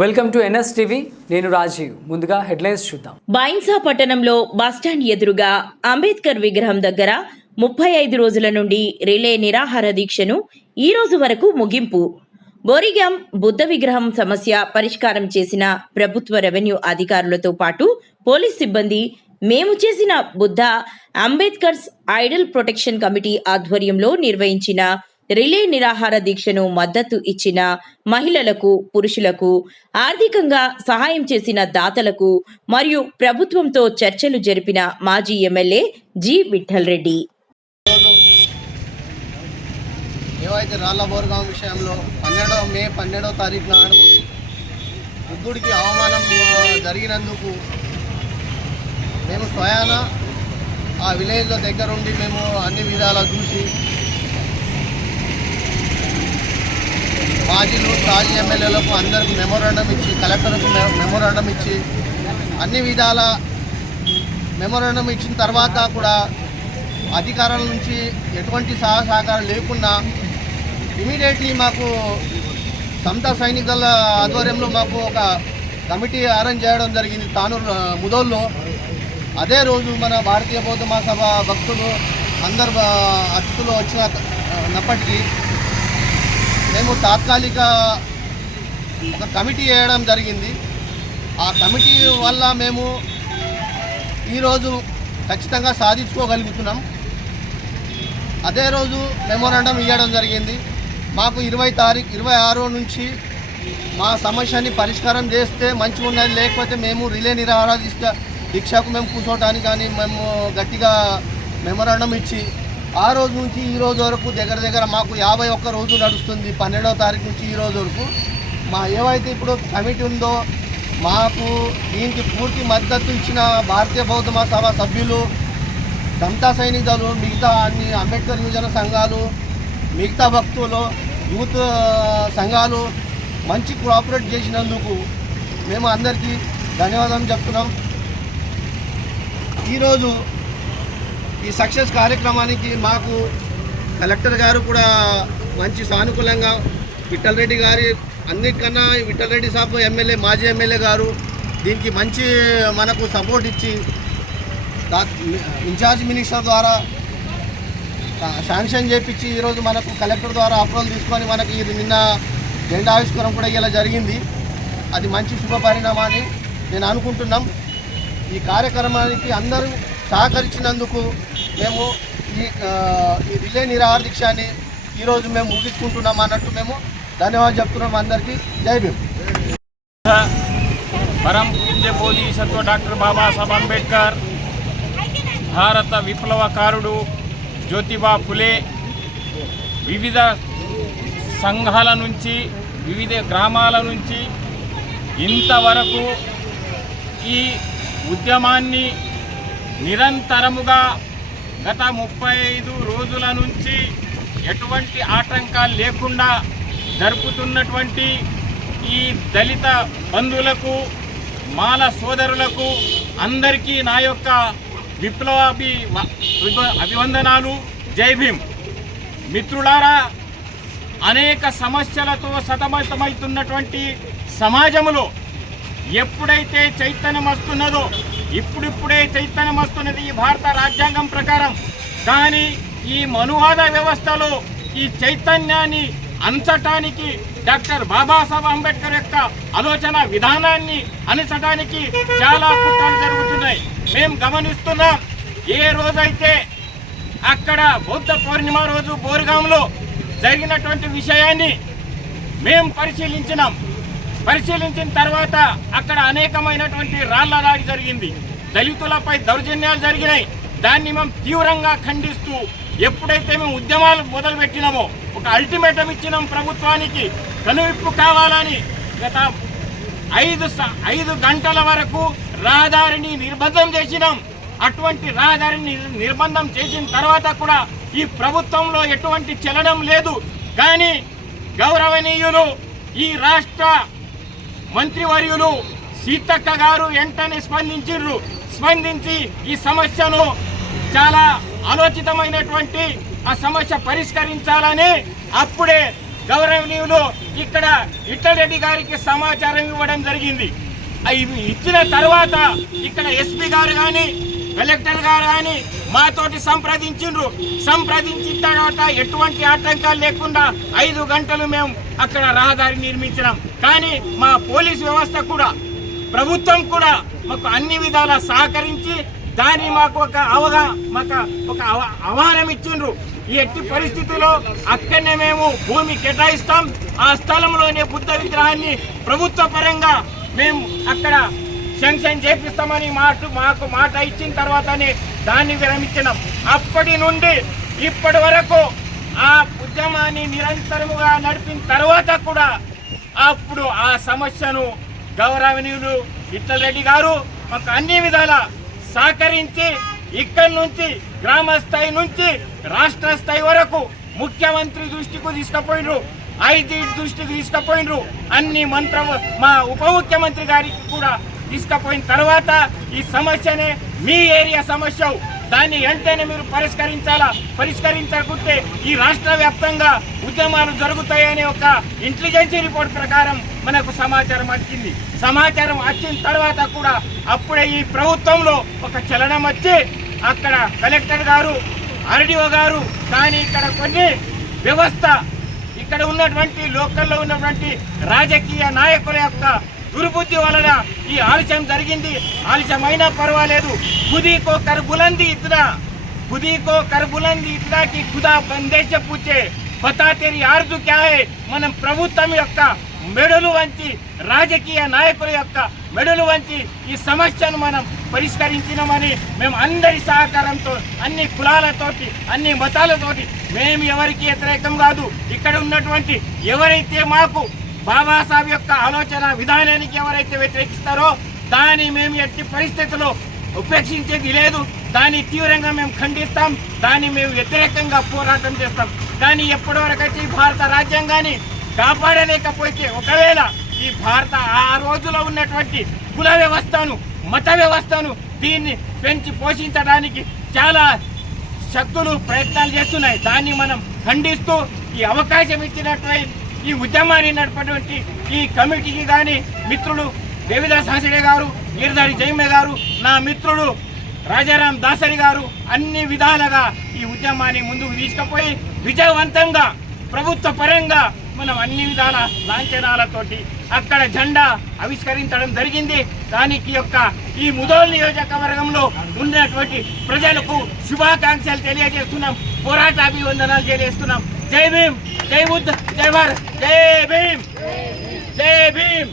Welcome to NS TV నేను రాజీవ్. ముందుగా headlines చూద్దాం. బైన్సా పట్టణంలో బస్టాండ్ ఎదురుగా అంబేద్కర్ విగ్రహం దగ్గర ముప్పై ఐదు రోజుల నుండి రిలే నిరాహార దీక్షను ఈ రోజు వరకు ముగింపు. బోరిగాం బుద్ధ విగ్రహం సమస్య పరిష్కారం చేసిన ప్రభుత్వ రెవెన్యూ అధికారులతో పాటు పోలీస్ సిబ్బంది మేము చేసిన Buddha Ambedkar's idol protection committee ఆధ్వర్యంలో నిర్వహించిన రిలే నిరాహార దీక్షను మద్దతు ఇచ్చిన మహిళలకు పురుషులకు ఆర్థికంగా సహాయం చేసిన దాతలకు మరియు ప్రభుత్వంతో చర్చలు జరిపిన మాజీ ఎమ్మెల్యే జి. విఠల్ రెడ్డి. ఏవైతే రాళ్ళ బోర్గాం విషయంలో పన్నెండవ మే పన్నెండవ తారీఖు నాడు బుద్ధుడికి అవమానం జరిగినందుకు మేము స్వయాన ఆ విలేజ్లో దగ్గరుండి మేము అన్ని విధాలా చూసి మాజీలు తాజీ ఎమ్మెల్యేలకు అందరికి మెమోరాండం ఇచ్చి కలెక్టర్కు మెమోరాండం ఇచ్చి అన్ని విధాల మెమోరాండం ఇచ్చిన తర్వాత కూడా అధికారుల నుంచి ఎటువంటి సహాయ సహకారం లేకుండా ఇమీడియట్లీ మాకు సంత సైనికుల ఆధ్వర్యంలో మాకు ఒక కమిటీ అరేంజ్ చేయడం జరిగింది తాను ముదోల్లో. అదే రోజు మన భారతీయ బౌద్ధ మహాసభ భక్తులు అందరు అతిథులు వచ్చినప్పటికీ మేము తాత్కాలిక ఒక కమిటీ వేయడం జరిగింది. ఆ కమిటీ వల్ల మేము ఈరోజు ఖచ్చితంగా సాధించుకోగలుగుతున్నాం. అదే రోజు మెమోరాండం ఇవ్వడం జరిగింది. మాకు ఇరవై తారీఖు ఇరవై ఆరో నుంచి మా సమస్యని పరిష్కారం చేస్తే మంచిగా ఉన్నది లేకపోతే మేము రిలే నిరాహార దీక్ష దీక్షకు మేము కూర్చోవటానికి కానీ మేము గట్టిగా మెమోరాండం ఇచ్చి ఆ రోజు నుంచి ఈ రోజు వరకు దగ్గర దగ్గర మాకు యాభై ఒక్క రోజు నడుస్తుంది పన్నెండవ తారీఖు నుంచి ఈ రోజు వరకు. మా ఏవైతే ఇప్పుడు కమిటీ ఉందో మాకు దీనికి పూర్తి మద్దతు ఇచ్చిన భారతీయ బౌద్ధ మహాసభ సభ్యులు సంతా సైనిక దళం మిగతా అన్ని అంబేద్కర్ యువజన సంఘాలు మిగతా భక్తులు యూత్ సంఘాలు మంచి కోఆపరేట్ చేసినందుకు మేము అందరికీ ధన్యవాదాలు చెప్తున్నాం. ఈరోజు ఈ సక్సెస్ కార్యక్రమానికి మాకు కలెక్టర్ గారు కూడా మంచి సానుకూలంగా విఠల్ రెడ్డి గారి అన్నిటికన్నా విఠల్ రెడ్డి సాబ్ ఎమ్మెల్యే మాజీ ఎమ్మెల్యే గారు దీనికి మంచి మనకు సపోర్ట్ ఇచ్చి ఇన్ఛార్జ్ మినిస్టర్ ద్వారా శాంక్షన్ చేపించి ఈరోజు మనకు కలెక్టర్ ద్వారా అప్రూవల్ తీసుకొని మనకి ఇది నిన్న జెండా ఆవిష్కరణ కూడా ఇలా జరిగింది. అది మంచి శుభ పరిణామాన్ని నేను అనుకుంటున్నాం. ఈ కార్యక్రమానికి అందరూ సహకరించినందుకు మేము ఈ రిలే నిరాహార దీక్షాన్ని ఈరోజు మేము ముగించుకుంటున్నాం అన్నట్టు మేము ధన్యవాదాలు చెప్తున్నాం అందరికీ. జై భీమ్. పరం పూజ్య సత్వ డాక్టర్ బాబాసాహెబ్ అంబేద్కర్ భారత విప్లవకారుడు జ్యోతిబా ఫులే వివిధ సంఘాల నుంచి వివిధ గ్రామాల నుంచి ఇంతవరకు ఈ ఉద్యమాన్ని నిరంతరముగా గత ముప్పై ఐదు రోజుల నుంచి ఎటువంటి ఆటంకాలు లేకుండా జరుపుతున్నటువంటి ఈ దళిత బంధువులకు మాల సోదరులకు అందరికీ నా యొక్క విప్లవాభి అభివందనాలు. జై భీమ్. మిత్రులారా అనేక సమస్యలతో సతమతమవుతున్నటువంటి సమాజంలో ఎప్పుడైతే చైతన్యం వస్తున్నదో ఇప్పుడిప్పుడే చైతన్యం వస్తున్నది ఈ భారత రాజ్యాంగం ప్రకారం. కానీ ఈ మనువాద వ్యవస్థలో ఈ చైతన్యాన్ని అంచటానికి డాక్టర్ బాబాసాహెబ్ అంబేద్కర్ యొక్క ఆలోచన విధానాన్ని అంచటానికి చాలా కుట్రలు జరుగుతున్నాయి. మేము గమనిస్తున్నాం ఏ రోజైతే అక్కడ బౌద్ధ పౌర్ణిమ రోజు బోరుగాంలో జరిగినటువంటి విషయాన్ని మేము పరిశీలించినాం. పరిశీలించిన తర్వాత అక్కడ అనేకమైనటువంటి రాళ్ళ దాడి జరిగింది. దళితులపై దౌర్జన్యాలు జరిగినాయి. దాన్ని మేము తీవ్రంగా ఖండిస్తూ ఎప్పుడైతే మేము ఉద్యమాలు మొదలుపెట్టినామో ఒక అల్టిమేటం ఇచ్చినాం ప్రభుత్వానికి కనువిప్పు కావాలని గత ఐదు స- ఐదు గంటల వరకు రహదారిని నిర్బంధం చేసినాం. అటువంటి రహదారిని నిర్బంధం చేసిన తర్వాత కూడా ఈ ప్రభుత్వంలో ఎటువంటి చలనం లేదు. కానీ గౌరవనీయులు ఈ రాష్ట్ర మంత్రివర్యులు సీతక్క గారు వెంటనే స్పందించారు స్పందించి ఈ సమస్యను చాలా ఆలోచితమైనటువంటి ఆ సమస్య పరిష్కరించాలని అప్పుడే గౌరవనీయులు ఇక్కడ ఇట్లరెడ్డి గారికి సమాచారం ఇవ్వడం జరిగింది. ఇచ్చిన తర్వాత ఇక్కడ ఎస్పీ గారు కానీ కలెక్టర్ గారు కానీ మాతోటి సంప్రదించిండ్రు. సంప్రదించిన తర్వాత ఎటువంటి ఆటంకాలు లేకుండా ఐదు గంటలు మేము అక్కడ రహదారి నిర్మించినాం. కానీ మా పోలీస్ వ్యవస్థ కూడా ప్రభుత్వం కూడా మాకు అన్ని విధాలా సహకరించి దాన్ని మాకు ఒక అవగా మాకు ఒక అవ- ఆహ్వానం ఇచ్చిండ్రు. ఈ ఎట్టి పరిస్థితుల్లో అక్కడనే మేము భూమి కేటాయిస్తాం. ఆ స్థలంలోనే బుద్ధ విగ్రహాన్ని ప్రభుత్వ పరంగా మేము అక్కడ శాంక్షన్ చేపిస్తామని మాట మాకు మాట ఇచ్చిన తర్వాతనే దాన్ని విరమించినాం. అప్పటి నుండి ఇప్పటి వరకు ఆ ఉద్యమాన్ని నిరంతరముగా నడిపిన తర్వాత కూడా అప్పుడు ఆ సమస్యను గౌరవనీయులు విఠల్ రెడ్డి గారు మాకు అన్ని విధాల సహకరించి ఇక్కడి నుంచి గ్రామ స్థాయి నుంచి రాష్ట్ర స్థాయి వరకు ముఖ్యమంత్రి దృష్టికి తీసుకుపోయినరు ఐటీ దృష్టికి తీసుకుపోయినరు. అన్ని మంత్ర మా ఉప ముఖ్యమంత్రి గారికి కూడా తీసుకుపోయిన తర్వాత ఈ సమస్యనే మీ ఏరియా సమస్య దాన్ని వెంటనే మీరు పరిష్కరించాలా? పరిష్కరించకుంటే ఈ రాష్ట్ర వ్యాప్తంగా ఉద్యమాలు జరుగుతాయనే ఒక ఇంటెలిజెన్సీ రిపోర్ట్ ప్రకారం మనకు సమాచారం వచ్చింది. సమాచారం వచ్చిన తర్వాత కూడా అప్పుడే ఈ ప్రభుత్వంలో ఒక చలనం వచ్చి అక్కడ కలెక్టర్ గారు ఆర్డీఓ గారు కానీ ఇక్కడ కొన్ని వ్యవస్థ ఇక్కడ ఉన్నటువంటి లోకల్లో ఉన్నటువంటి రాజకీయ నాయకుల యొక్క దుర్బుద్ధి వలన ఈ ఆలస్యం జరిగింది. ఆలస్యం అయినా పర్వాలేదు ఖుదీకో కర్ బులంది ఇతనా ఖుదీకో కర్ బులంది ఇతనాకి ఖుదా బందేశ పూచే? బతా తెరి ఆర్జు క్యా మనం ప్రభుత్వం యొక్క మెడలు వంచి రాజకీయ నాయకుల యొక్క మెడలు వంచి ఈ సమస్యను మనం పరిష్కరించినామని మేము అందరి సహకారంతో అన్ని కులాలతోటి అన్ని మతాలతోటి మేము ఎవరికి వ్యతిరేకం కాదు. ఇక్కడ ఉన్నటువంటి ఎవరైతే మాకు బాబాసాహెబ్ యొక్క ఆలోచన విధానానికి ఎవరైతే వ్యతిరేకిస్తారో దాన్ని మేము ఎట్టి పరిస్థితుల్లో ఉపేక్షించేది లేదు. దాన్ని తీవ్రంగా మేము ఖండిస్తాం. దాన్ని మేము వ్యతిరేకంగా పోరాటం చేస్తాం. కానీ ఎప్పటి వరకైతే ఈ భారత రాజ్యాంగాన్ని కాపాడలేకపోతే ఒకవేళ ఈ భారత ఆ రోజులో ఉన్నటువంటి కుల వ్యవస్థను మత వ్యవస్థను దీన్ని పెంచి పోషించడానికి చాలా శక్తులు ప్రయత్నాలు చేస్తున్నాయి. దాన్ని మనం ఖండిస్తూ ఈ అవకాశం ఇచ్చినటువంటి ఈ ఉద్యమాన్ని నడిపినటువంటి ఈ కమిటీకి కానీ మిత్రులు దేవిదాస్ హాసరి గారు ఈరదారి జయమ్మ గారు నా మిత్రుడు రాజారాం దాసరి గారు అన్ని విధాలుగా ఈ ఉద్యమాన్ని ముందుకు తీసుకుపోయి విజయవంతంగా ప్రభుత్వ పరంగా మనం అన్ని విధాల లాంఛనాలతోటి అక్కడ జెండా ఆవిష్కరించడం జరిగింది. దానికి యొక్క ఈ ముదోల్ నియోజకవర్గంలో ఉన్నటువంటి ప్రజలకు శుభాకాంక్షలు తెలియజేస్తున్నాం. పోరాటాభివందనాలు తెలియజేస్తున్నాం. జై భీమ్ జై బుద్ధ జై భారత్ జై భీమ్ జై భీమ్